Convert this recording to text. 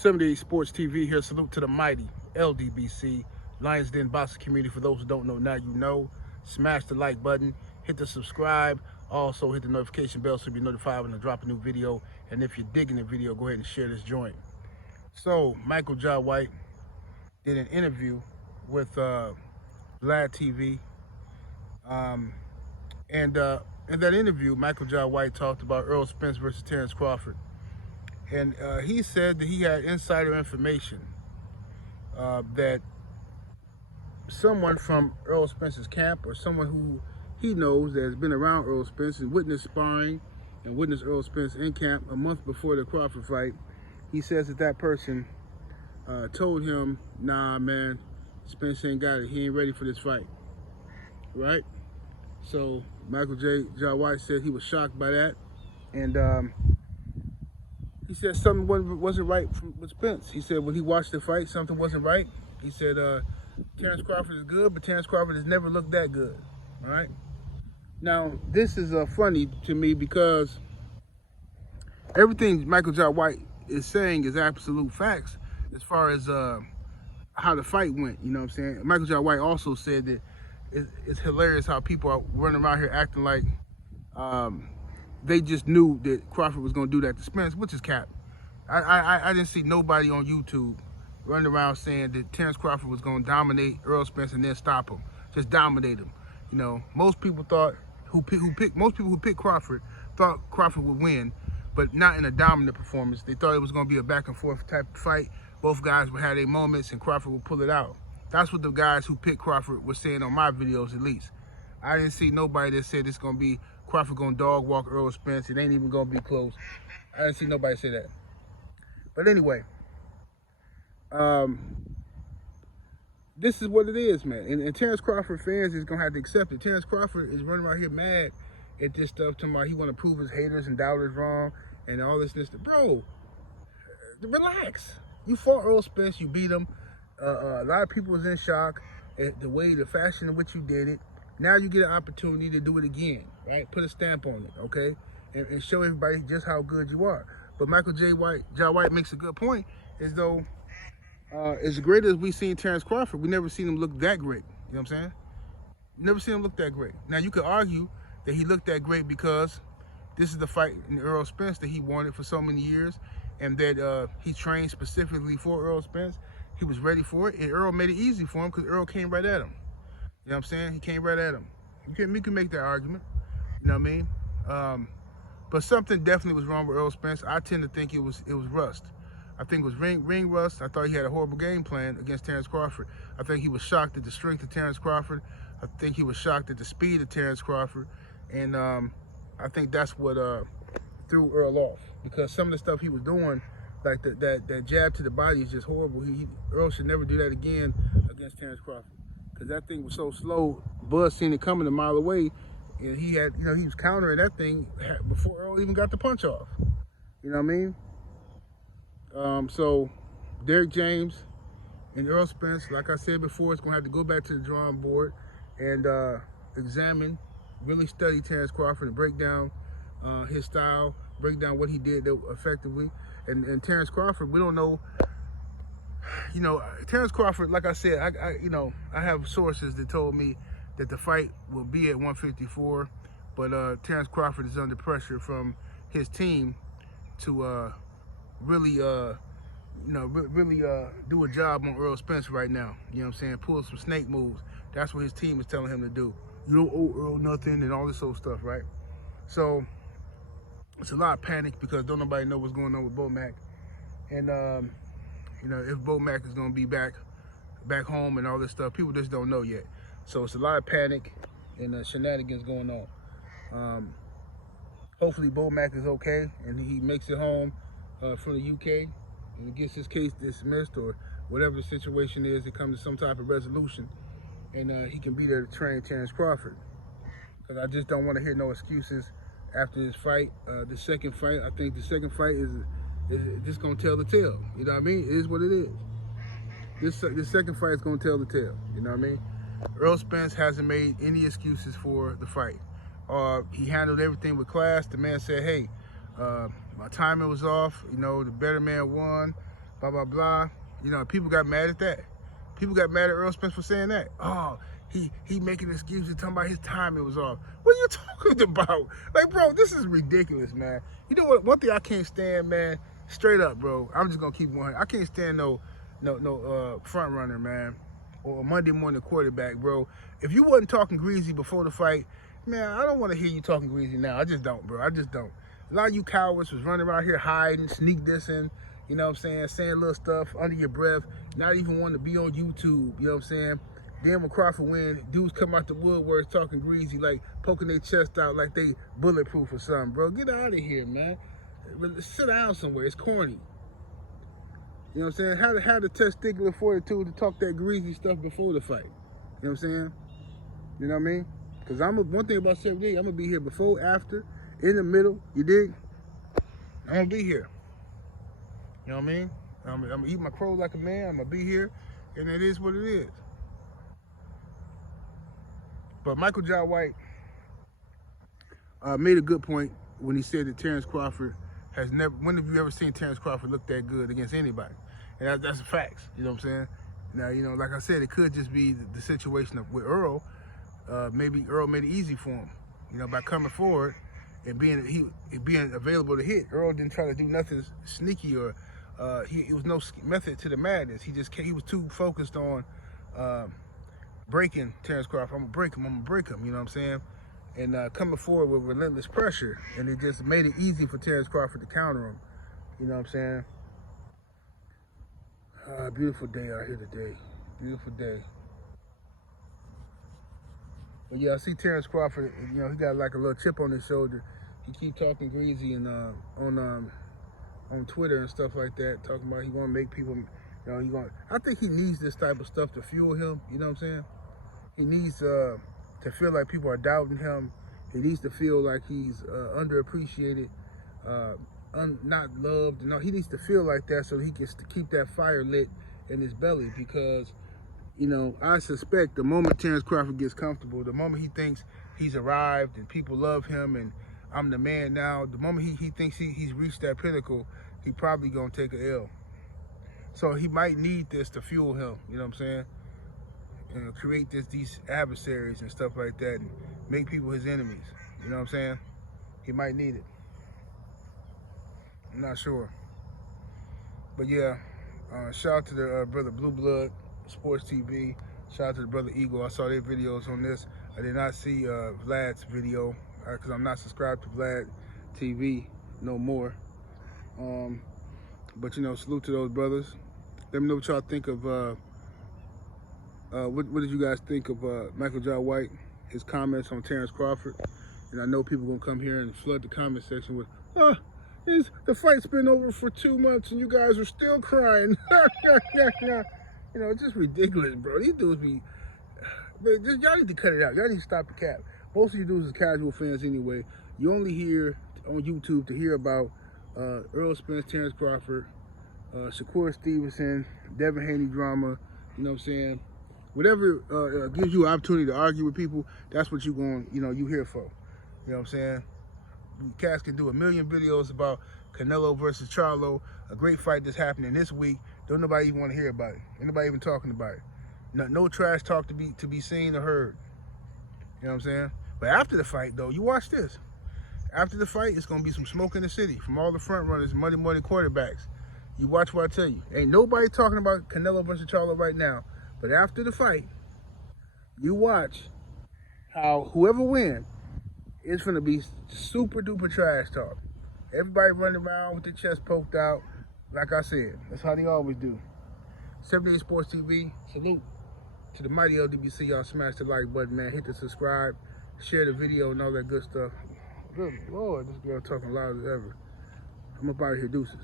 78 Sports TV here. Salute to the mighty LDBC, Lions Den Boxing community. For those who don't know, now you know. Smash the like button, hit the subscribe, also hit the notification bell so you'll be notified when I drop a new video. And if you're digging the video, go ahead and share this joint. So, Michael Jai White did an interview with Vlad TV. In that interview, Michael Jai White talked about Errol Spence versus Terrence Crawford. And he said that he had insider information that someone from Errol Spence's camp, or someone who he knows that has been around Errol Spence and witnessed sparring and witnessed Errol Spence in camp a month before the Crawford fight, he says that person told him, nah, man, Spence ain't got it. He ain't ready for this fight, right? So Michael Jai White said he was shocked by that. And he said something wasn't right with Spence. He said when he watched the fight, something wasn't right. He said Terrence Crawford is good, but Terrence Crawford has never looked that good, all right? Now, this is funny to me because everything Michael Jai White is saying is absolute facts as far as how the fight went, you know what I'm saying? Michael Jai White also said that it's hilarious how people are running around here acting like they just knew that Crawford was going to do that to Spence, which is cap. I didn't see nobody on YouTube running around saying that Terrence Crawford was going to dominate Errol Spence and then stop him, just dominate him. You know, most people thought most people who picked Crawford thought Crawford would win, but not in a dominant performance. They thought it was going to be a back and forth type of fight. Both guys would have their moments and Crawford would pull it out. That's what the guys who picked Crawford were saying on my videos, at least. I didn't see nobody that said it's going to be Crawford going to dog walk Errol Spence. It ain't even going to be close. I didn't see nobody say that. But anyway, this is what it is, man. And Terrence Crawford fans is going to have to accept it. Terrence Crawford is running around here mad at this stuff, talking about he want to prove his haters and doubters wrong and all this. Bro, relax. You fought Errol Spence, you beat him. A lot of people was in shock at the fashion in which you did it. Now you get an opportunity to do it again, right? Put a stamp on it, okay? And show everybody just how good you are. But Michael Jai White makes a good point, as though as great as we seen Terrence Crawford, we never seen him look that great. You know what I'm saying? Never seen him look that great. Now you could argue that he looked that great because this is the fight in Errol Spence that he wanted for so many years, and that he trained specifically for Errol Spence. He was ready for it, and Errol made it easy for him because Errol came right at him. You know what I'm saying? He came right at him. We can make that argument. You know what I mean? But something definitely was wrong with Errol Spence. I tend to think it was rust. I think it was ring rust. I thought he had a horrible game plan against Terrence Crawford. I think he was shocked at the strength of Terrence Crawford. I think he was shocked at the speed of Terrence Crawford. And I think that's what threw Errol off. Because some of the stuff he was doing, like that jab to the body, is just horrible. Errol should never do that again against Terrence Crawford. Because that thing was so slow, Buzz seen it coming a mile away, and he was countering that thing before Errol even got the punch off. You know what I mean? So Derrick James and Errol Spence, like I said before, is going to have to go back to the drawing board and examine, really study Terrence Crawford and break down his style, break down what he did effectively. And Terrence Crawford, we don't know. You know, Terrence Crawford, like I said, I have sources that told me that the fight will be at 154, but Terrence Crawford is under pressure from his team to really do a job on Errol Spence right now. You know what I'm saying? Pull some snake moves. That's what his team is telling him to do. You don't owe Errol nothing and all this old stuff, right? So it's a lot of panic because don't nobody know what's going on with Bomac. And you know, if Bomac is going to be back home and all this stuff, people just don't know yet. So it's a lot of panic and shenanigans going on. Hopefully Bomac is okay and he makes it home from the UK and gets his case dismissed, or whatever the situation is, it comes to some type of resolution, and he can be there to train Terrence Crawford. Because I just don't want to hear no excuses after this fight. The second fight, I think the second fight is just gonna tell the tale. You know what I mean? It is what it is. This second fight is gonna tell the tale. You know what I mean? Errol Spence hasn't made any excuses for the fight. He handled everything with class. The man said, "Hey, my timing was off. You know, the better man won. blah, blah, blah. You know, people got mad at that. People got mad at Errol Spence for saying that. Oh, he making excuses, talking about his timing was off. What are you talking about? Like, bro, this is ridiculous, man. You know what? One thing I can't stand, man, straight up, bro. I'm just gonna keep one. I can't stand no front runner, man, or Monday morning quarterback, bro. If you wasn't talking greasy before the fight, man, I don't want to hear you talking greasy now. I just don't, bro. I just don't. A lot of you cowards was running around here hiding, sneak dissing, you know what I'm saying little stuff under your breath, not even wanting to be on YouTube, you know what I'm saying? Then when Crawford win, dudes come out the woodwork talking greasy, like poking their chest out like they bulletproof or something, bro. Get out of here, man. Sit down somewhere. It's corny. You know what I'm saying? How the testicular fortitude to talk that greasy stuff before the fight. You know what I'm saying? You know what I mean? Because one thing about 7 days, I'm going to be here before, after, in the middle. You dig? I'm going to be here. You know what I mean? I'm going to eat my crow like a man. I'm going to be here. And it is what it is. But Michael Jai White made a good point when he said that Terrence Crawford has never, when have you ever seen Terrence Crawford look that good against anybody? And that's the facts, you know what I'm saying? Now, you know, like I said, it could just be the situation with Errol. Maybe Errol made it easy for him, you know, by coming forward and being available to hit. Errol didn't try to do nothing sneaky or it was no method to the madness. He was too focused on breaking Terrence Crawford. I'm gonna break him, you know what I'm saying? And coming forward with relentless pressure, and it just made it easy for Terrence Crawford to counter him. You know what I'm saying? Beautiful day out here today. Beautiful day. But yeah, I see Terrence Crawford, you know, he got like a little chip on his shoulder. He keep talking greasy and on Twitter and stuff like that, talking about he want to make people, you know, I think he needs this type of stuff to fuel him, you know what I'm saying? He needs to feel like people are doubting him. He needs to feel like he's underappreciated, not loved. No, he needs to feel like that so he can keep that fire lit in his belly, because, you know, I suspect the moment Terrence Crawford gets comfortable, the moment he thinks he's arrived and people love him and I'm the man now, the moment he thinks he's reached that pinnacle, he probably gonna take a L. So he might need this to fuel him, you know what I'm saying? And create these adversaries and stuff like that and make people his enemies. You know what I'm saying? He might need it. I'm not sure. But yeah, shout out to the brother Blue Blood Sports TV. Shout out to the brother Eagle. I saw their videos on this. I did not see Vlad's video because I'm not subscribed to Vlad TV no more. But you know, salute to those brothers. Let me know what y'all think of what did you guys think of Michael Jai White, his comments on Terrence Crawford? And I know people gonna come here and flood the comment section with, the fight's been over for 2 months and you guys are still crying. You know, it's just ridiculous, bro. These dudes be, y'all need to cut it out. Y'all need to stop the cap. Most of you dudes are casual fans anyway. You only hear on YouTube to hear about Errol Spence, Terrence Crawford, Shakur Stevenson, Devin Haney drama, you know what I'm saying? Whatever gives you an opportunity to argue with people, that's what you here for. You know what I'm saying? Cats can do a million videos about Canelo versus Charlo, a great fight that's happening this week. Don't nobody even want to hear about it. Ain't nobody even talking about it. No trash talk to be seen or heard. You know what I'm saying? But after the fight, though, you watch this. After the fight, it's gonna be some smoke in the city from all the front runners, Monday morning quarterbacks. You watch what I tell you. Ain't nobody talking about Canelo versus Charlo right now. But after the fight, you watch how whoever wins, it's gonna be super duper trash talk. Everybody running around with their chest poked out. Like I said, that's how they always do. 7 Days Sports TV, salute to the mighty LDBC. Y'all smash the like button, man. Hit the subscribe, share the video, and all that good stuff. Good Lord, this girl talking loud as ever. I'm up out of here, deuces.